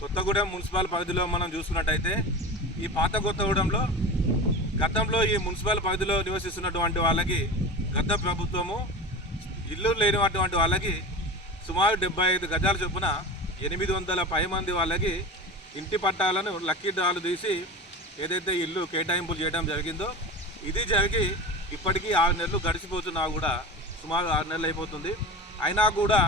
Kothagudem municipal పరిధిలో మనం చూసుకున్నట్టయితే ఈ పాత కొత్తగూడెంలో గతంలో ఈ మున్సిపల్ పరిధిలో నివసిస్తున్నటువంటి వాళ్ళకి గత ప్రభుత్వము ఇల్లు లేనటువంటి వాళ్ళకి సుమారు 75 గజాల చొప్పున 800 పై మంది వాళ్ళకి ఇంటి పట్టాలను లక్కీ డ్రాలు తీసి ఏదైతే ఇల్లు కేటాయింపులు చేయడం జరిగిందో ఇది జరిగి ఇప్పటికీ 6 నెలలు గడిచిపోతున్నా కూడా సుమారు 6 నెలలు అయిపోతుంది. అయినా కూడా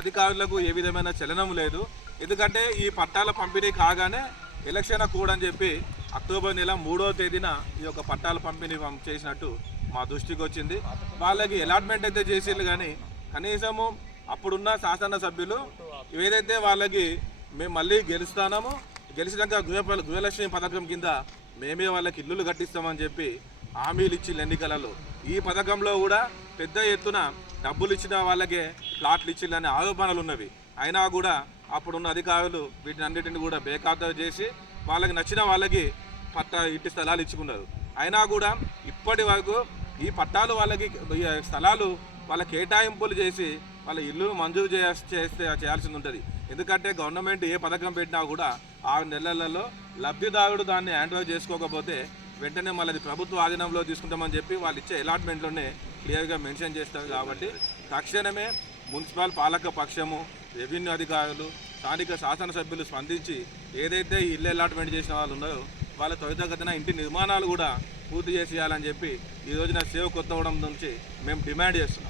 అధికారులకు ఏ విధమైన చలనం లేదు. ఎందుకంటే ఈ పట్టాల పంపిణీ కాగానే ఎలక్షన్ కోడ్ అని చెప్పి అక్టోబర్ నెల 3వ తేదీన ఈ యొక్క పట్టాల పంపిణీ చేసినట్టు మా దృష్టికి వచ్చింది. వాళ్ళకి అలాట్మెంట్ అయితే చేసిళ్ళు కానీ కనీసము అప్పుడున్న శాసనసభ్యులు ఏదైతే వాళ్ళకి మేము మళ్ళీ గెలిచినాక గృహలక్ష్మి పథకం కింద మేమే వాళ్ళకి ఇల్లులు కట్టిస్తామని చెప్పి హామీలు ఇచ్చిన ఎన్నికలలో ఈ పథకంలో కూడా పెద్ద ఎత్తున డబ్బులు ఇచ్చిన వాళ్ళకే ప్లాట్లు ఇచ్చిల్లనే ఆరోపణలు ఉన్నవి. అయినా కూడా అప్పుడున్న అధికారులు వీటిని అన్నిటిని కూడా బేఖాతరు చేసి వాళ్ళకి నచ్చిన వాళ్ళకి ఇంటి స్థలాలు ఇచ్చుకున్నారు. అయినా కూడా ఇప్పటి వరకు ఈ పట్టాలు వాళ్ళకి స్థలాలు వాళ్ళ కేటాయింపులు చేసి వాళ్ళ ఇల్లు మంజూరు చేయాల్సి ఉంటుంది. ఎందుకంటే గవర్నమెంట్ ఏ పథకం పెట్టినా కూడా 6 నెలలలో లబ్ధిదారుడు దాన్ని హ్యాండ్ ఓవర్ చేసుకోకపోతే వెంటనే మళ్ళీ ప్రభుత్వ ఆధీనంలో తీసుకుంటామని చెప్పి వాళ్ళు ఇచ్చే అలాట్మెంట్లోనే క్లియర్గా మెన్షన్ చేస్తారు. కాబట్టి తక్షణమే మున్సిపల్ పాలక పక్షము, రెవెన్యూ అధికారులు, స్థానిక శాసనసభ్యులు స్పందించి ఏదైతే ఇల్లు అలాట్మెంట్ చేసిన వాళ్ళు ఉన్నారో వాళ్ళ త్వరితగతిన ఇంటి నిర్మాణాలు కూడా పూర్తి చేసేయాలని చెప్పి ఈ రోజున సేవ్ కొత్తగూడెం నుంచి మేము డిమాండ్ చేస్తున్నాం.